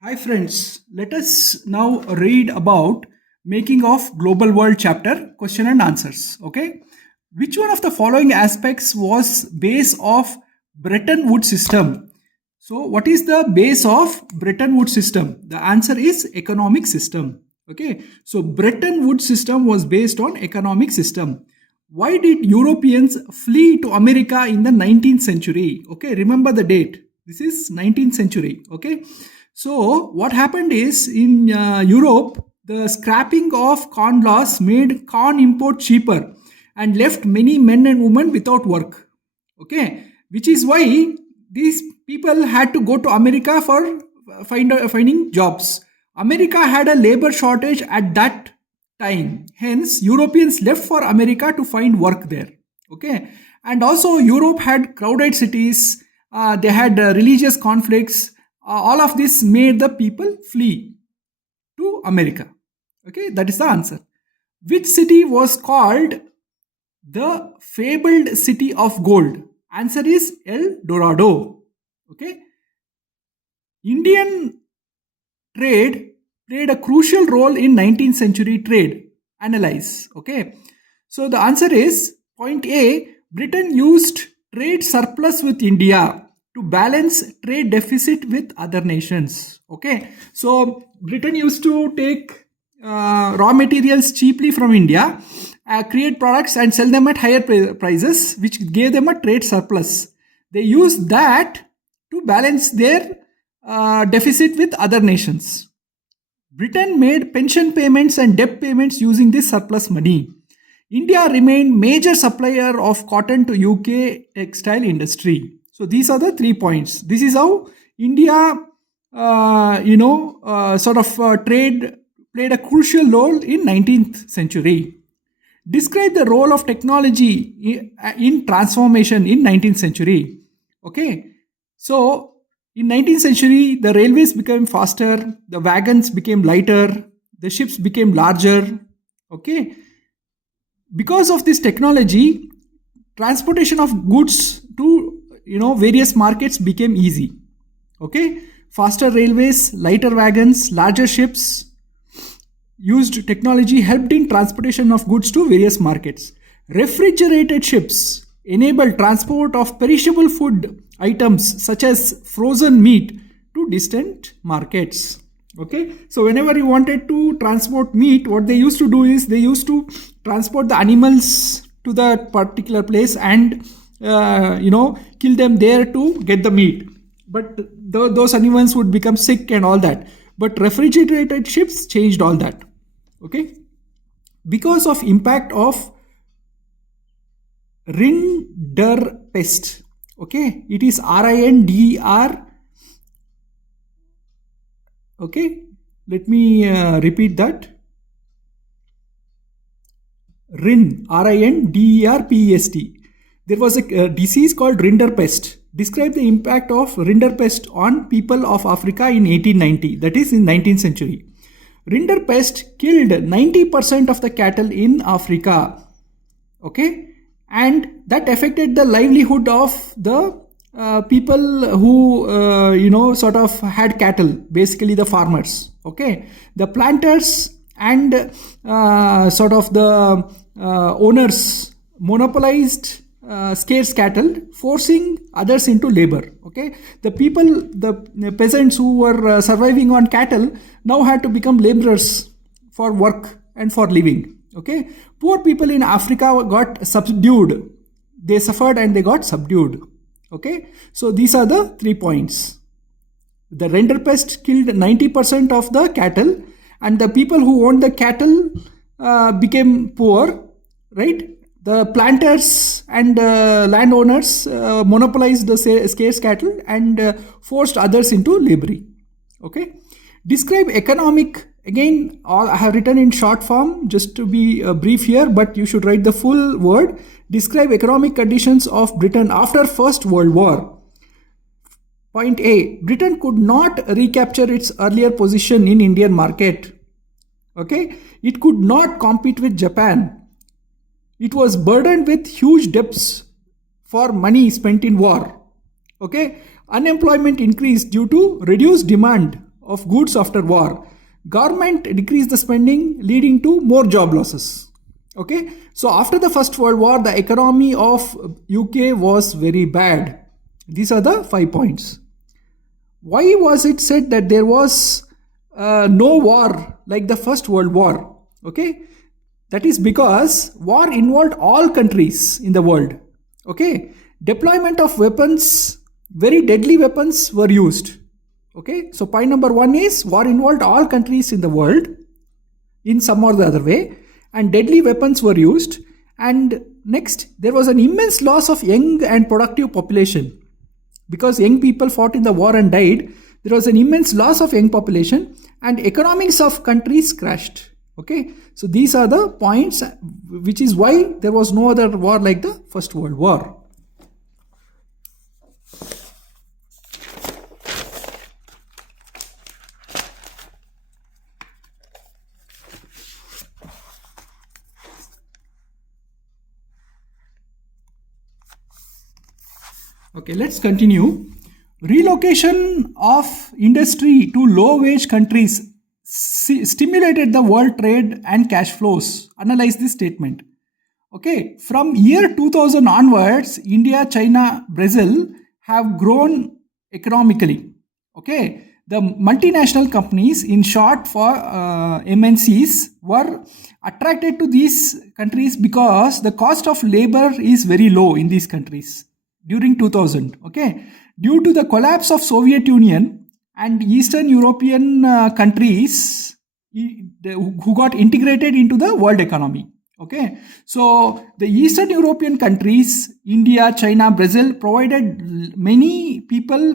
Hi friends, let us now read about making of global world chapter question and answers. Okay, which one of the following aspects was base of Bretton Woods system? So what is the base of Bretton Woods system? The answer is economic system. Okay, so Bretton Woods system was based on economic system. Why did Europeans flee to America in the 19th century? Okay, remember the date. This is 19th century. Okay, so what happened is in Europe, the scrapping of corn laws made corn import cheaper and left many men and women without work. Okay, which is why these people had to go to America for finding jobs. America had a labor shortage at that time. Hence, Europeans left for America to find work there. Okay, and also Europe had crowded cities. They had religious conflicts. All of this made the people flee to America. Okay, that is the answer. Which city was called the fabled city of gold? Answer is El Dorado. Okay, Indian trade played a crucial role in 19th century trade. Analyze. Okay, so the answer is point A. Britain used trade surplus with India to balance trade deficit with other nations. Okay, so Britain used to take raw materials cheaply from India, create products and sell them at higher prices, which gave them a trade surplus. They used that to balance their deficit with other nations. Britain made pension payments and debt payments using this surplus money. India remained major supplier of cotton to UK textile industry. So these are the 3 points. This is how India, trade played a crucial role in 19th century. Describe the role of technology in transformation in 19th century. Okay, so in 19th century, the railways became faster, the wagons became lighter, the ships became larger. Okay, because of this technology, transportation of goods to various markets became easy. Okay, faster railways, lighter wagons, larger ships, used technology helped in transportation of goods to various markets. Refrigerated ships enabled transport of perishable food items such as frozen meat to distant markets. Okay, so whenever you wanted to transport meat, what they used to do is they used to transport the animals to that particular place and kill them there to get the meat. But those animals would become sick and all that. But refrigerated ships changed all that. Okay, because of impact of Rinderpest. Okay, it is Rinder. Okay, let me repeat that. Rinderpest. There was a disease called Rinderpest. Describe the impact of Rinderpest on people of Africa in 1890, that is in 19th century. Rinderpest killed 90% of the cattle in Africa. Okay, and that affected the livelihood of the people who sort of had cattle, basically the farmers. Okay, the planters and the owners monopolized scarce cattle, forcing others into labor. Okay, the people, the peasants who were surviving on cattle now had to become laborers for work and for living. Okay, poor people in Africa got subdued. They suffered and they got subdued. Okay, so these are the 3 points. The Rinderpest killed 90% of the cattle, and the people who owned the cattle became poor, right? The planters and landowners monopolized the scarce cattle and forced others into slavery. Okay, describe economic. Again, all I have written in short form just to be brief here, but you should write the full word. Describe economic conditions of Britain after First World War. Point A. Britain could not recapture its earlier position in Indian market. Okay, it could not compete with Japan. It was burdened with huge debts for money spent in war. Okay, unemployment increased due to reduced demand of goods after war. Government decreased the spending, leading to more job losses. Okay, so after the First World War, the economy of UK was very bad. These are the 5 points. Why was it said that there was no war like the First World War? Okay, that is because war involved all countries in the world. Okay, deployment of weapons, very deadly weapons were used. Okay, so point number 1 is war involved all countries in the world in some or the other way, and deadly weapons were used. And next, there was an immense loss of young and productive population. Because young people fought in the war and died, there was an immense loss of young population, and economics of countries crashed. Okay, so these are the points, which is why there was no other war like the First World War. Okay, let's continue. Relocation of industry to low-wage countries stimulated the world trade and cash flows. Analyze this statement. Okay, from year 2000 onwards, India, China, Brazil have grown economically. Okay, the multinational companies, in short for MNCs, were attracted to these countries because the cost of labor is very low in these countries during 2000. Okay, due to the collapse of Soviet Union and Eastern European countries who got integrated into the world economy. Okay, so the Eastern European countries, India, China, Brazil, provided many people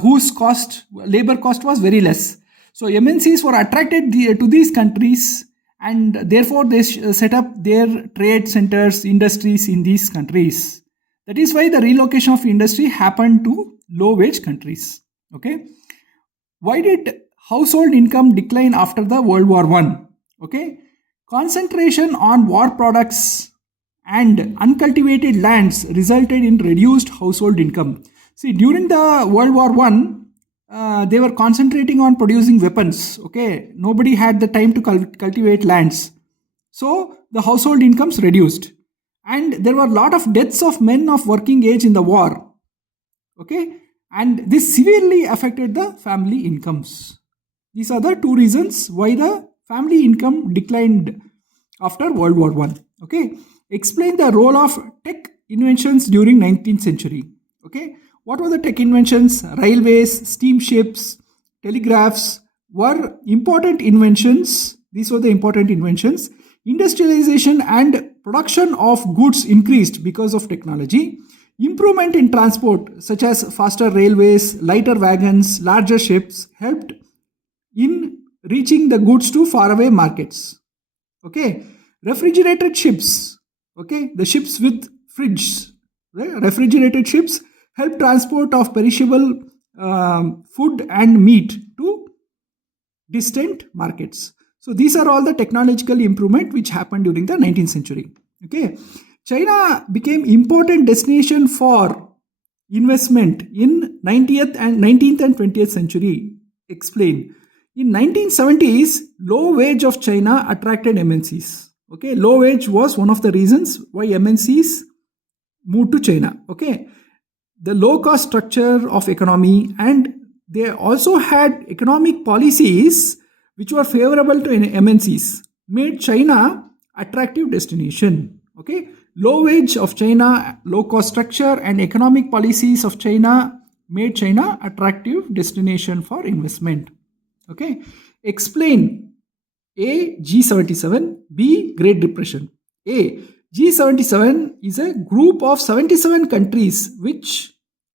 whose labor cost was very less. So MNCs were attracted to these countries, and therefore they set up their trade centers, industries in these countries. That is why the relocation of industry happened to low-wage countries. Okay, why did household income decline after the World War I? Okay, concentration on war products and uncultivated lands resulted in reduced household income. See, during the World War I, they were concentrating on producing weapons. Okay, nobody had the time to cultivate lands, so the household incomes reduced. And there were a lot of deaths of men of working age in the war. Okay, and this severely affected the family incomes. These are the two reasons why the family income declined after World War I. Okay, explain the role of tech inventions during 19th century. Okay, what were the tech inventions? Railways, steamships, telegraphs were important inventions. These were the important inventions. Industrialization and production of goods increased because of technology. Improvement in transport, such as faster railways, lighter wagons, larger ships, helped in reaching the goods to faraway markets. Okay, refrigerated ships. Okay, the ships with fridges. Right? Refrigerated ships help transport of perishable food and meat to distant markets. So these are all the technological improvement which happened during the 19th century. Okay, China became important destination for investment in 19th and 20th century. Explain. In 1970s, low wage of China attracted MNCs. Okay, low wage was one of the reasons why MNCs moved to China. Okay, the low cost structure of economy, and they also had economic policies which were favorable to MNCs, made China attractive destination. Okay, low wage of China, low cost structure, and economic policies of China made China attractive destination for investment. Okay, explain A, G77, B, Great Depression. A, G77 is a group of 77 countries which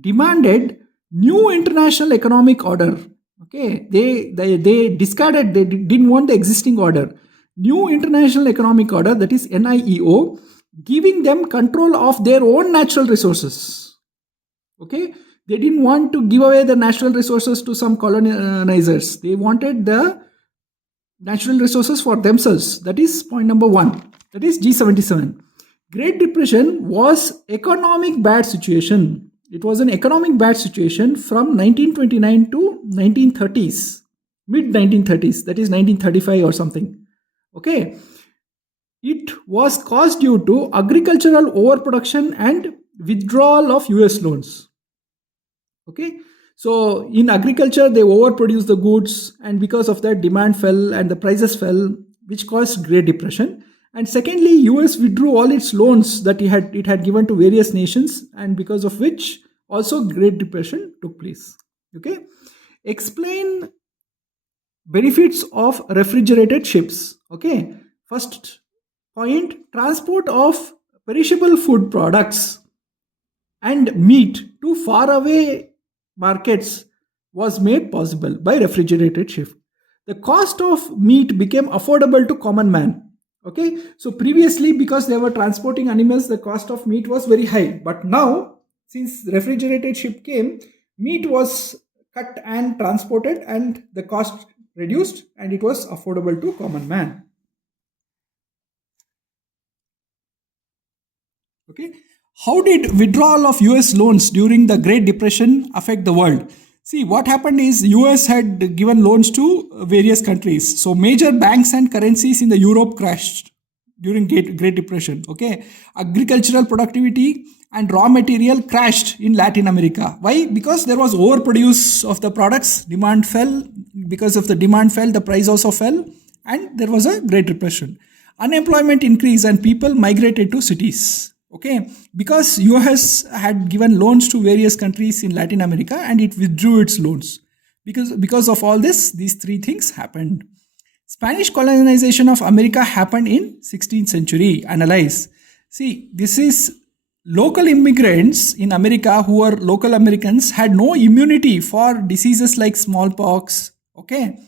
demanded new international economic order. Okay, they discarded, they didn't want the existing order. New international economic order, that is NIEO, giving them control of their own natural resources. Okay, they didn't want to give away the natural resources to some colonizers. They wanted the natural resources for themselves. That is point number 1. That is G77. Great Depression was economic bad situation. It was an economic bad situation from 1929 to 1930s, mid 1930s, that is 1935 or something. Okay, it was caused due to agricultural overproduction and withdrawal of US loans. Okay, so in agriculture they overproduced the goods, and because of that demand fell and the prices fell, which caused Great Depression. And secondly, US withdrew all its loans that it had given to various nations, and because of which also Great Depression took place. Okay, explain benefits of refrigerated ships. Okay, first point, transport of perishable food products and meat to faraway markets was made possible by refrigerated ship. The cost of meat became affordable to common man. Okay, so previously, because they were transporting animals, the cost of meat was very high. But now, since refrigerated ship came, meat was cut and transported, and the cost reduced, and it was affordable to common man. Okay. How did withdrawal of US loans during the Great Depression affect the world? See, what happened is US had given loans to various countries. So major banks and currencies in the Europe crashed during Great Depression. Okay. Agricultural productivity and raw material crashed in Latin America. Why? Because there was overproduce of the products. Demand fell. Because of the demand fell, the price also fell, and there was a Great Depression. Unemployment increased and people migrated to cities. Okay, because US had given loans to various countries in Latin America and it withdrew its loans. Because of all this, these three things happened. Spanish colonization of America happened in 16th century. Analyze. See, this is local immigrants in America who were local Americans had no immunity for diseases like smallpox. Okay,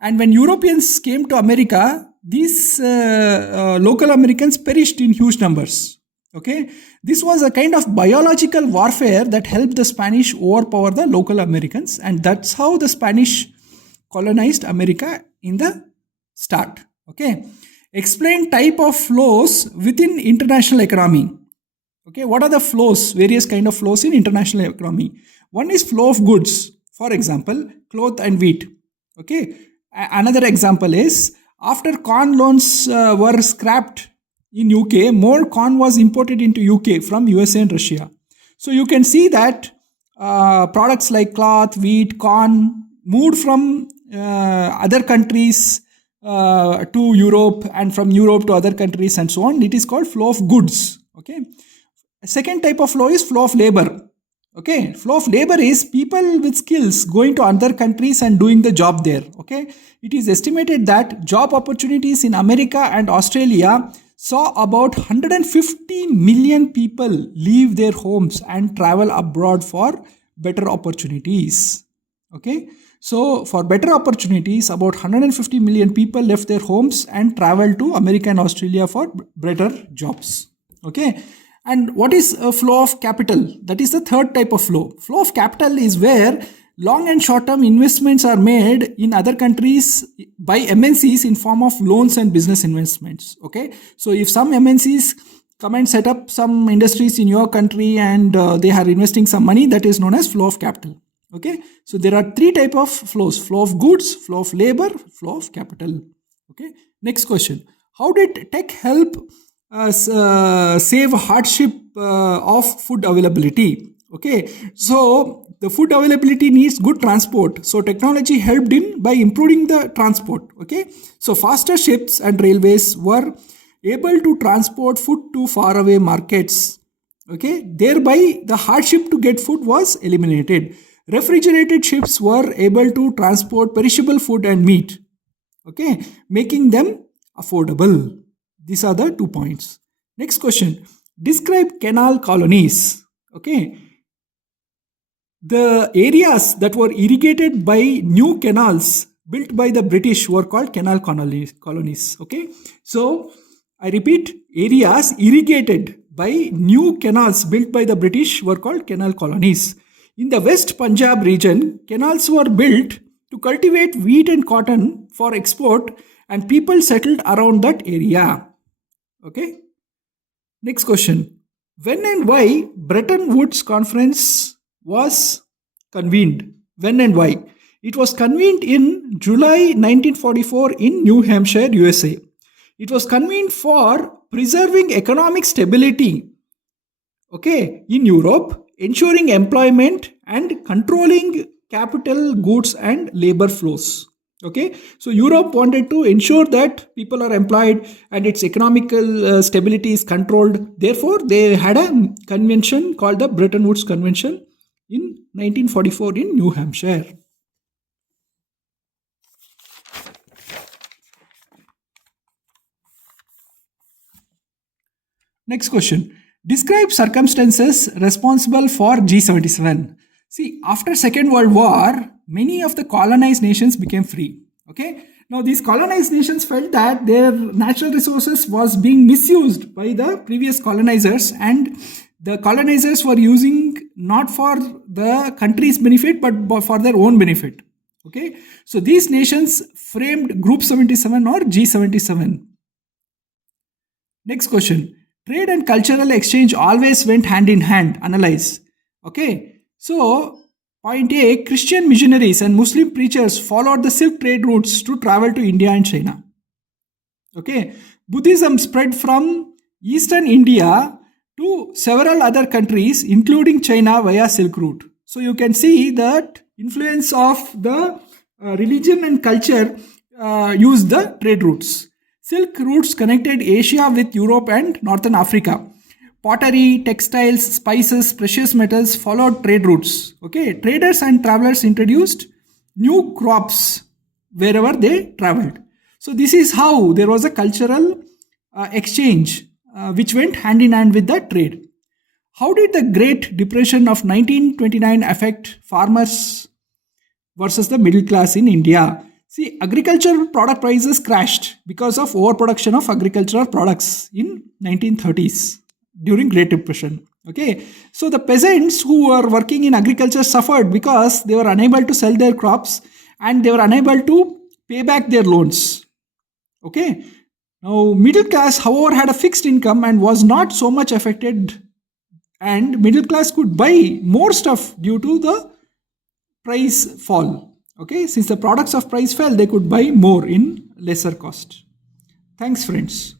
and when Europeans came to America, these local Americans perished in huge numbers. Okay, this was a kind of biological warfare that helped the Spanish overpower the local Americans, and that's how the Spanish colonized America in the start. Okay, explain type of flows within international economy. Okay, what are the flows? Various kind of flows in international economy. One is flow of goods. For example, cloth and wheat. Okay, another example is after corn loans were scrapped in UK, more corn was imported into UK from USA and Russia. So you can see that products like cloth, wheat, corn moved from other countries to Europe, and from Europe to other countries and so on. It is called flow of goods. Okay. A second type of flow is flow of labor. Okay, flow of labor is people with skills going to other countries and doing the job there. Okay, it is estimated that job opportunities in America and Australia saw about 150 million people leave their homes and travel abroad for better opportunities. Okay, so for better opportunities, about 150 million people left their homes and traveled to America and Australia for better jobs. Okay, and what is a flow of capital? That is the third type of flow. Flow of capital is where long and short term investments are made in other countries by MNCs in form of loans and business investments. Okay, so if some MNCs come and set up some industries in your country and they are investing some money, that is known as flow of capital. Okay, so there are three type of flows: flow of goods, flow of labor, flow of capital. Okay, next question: how did tech help save hardship of food availability? Okay, so the food availability needs good transport, so technology helped in by improving the transport. Okay, so faster ships and railways were able to transport food to faraway markets. Okay, thereby the hardship to get food was eliminated. Refrigerated ships were able to transport perishable food and meat. Okay, making them affordable. These are the 2 points. Next question: describe canal colonies. Okay, the areas that were irrigated by new canals built by the British were called canal colonies. Okay, so I repeat, areas irrigated by new canals built by the British were called canal colonies. In the West Punjab region, canals were built to cultivate wheat and cotton for export, and people settled around that area. Okay, next question: When and why Bretton Woods Conference was convened? When and why? It was convened in July 1944 in New Hampshire, USA. It was convened for preserving economic stability, okay, in Europe, ensuring employment and controlling capital, goods, and labor flows. Okay, so Europe wanted to ensure that people are employed and its economical stability is controlled. Therefore, they had a convention called the Bretton Woods Convention in 1944 in New Hampshire. Next question. Describe circumstances responsible for G77. See, after Second World War, many of the colonized nations became free. Okay. Now, these colonized nations felt that their natural resources was being misused by the previous colonizers, and the colonizers were using not for the country's benefit but for their own benefit. Okay. So, these nations framed Group 77 or G77. Next question. Trade and cultural exchange always went hand in hand. Analyze. Okay. So, point A, Christian missionaries and Muslim preachers followed the Silk trade routes to travel to India and China. Okay. Buddhism spread from eastern India to several other countries, including China, via Silk route. So, you can see that influence of the religion and culture used the trade routes. Silk routes connected Asia with Europe and Northern Africa. Pottery, textiles, spices, precious metals followed trade routes. Okay, traders and travelers introduced new crops wherever they traveled. So this is how there was a cultural exchange which went hand in hand with the trade. How did the Great Depression of 1929 affect farmers versus the middle class in India? See, agricultural product prices crashed because of overproduction of agricultural products in 1930s during Great Depression. Okay, so the peasants who were working in agriculture suffered because they were unable to sell their crops and they were unable to pay back their loans. Okay, now middle class, however, had a fixed income and was not so much affected, and middle class could buy more stuff due to the price fall. Okay, since the products of price fell, they could buy more in lesser cost. Thanks, friends.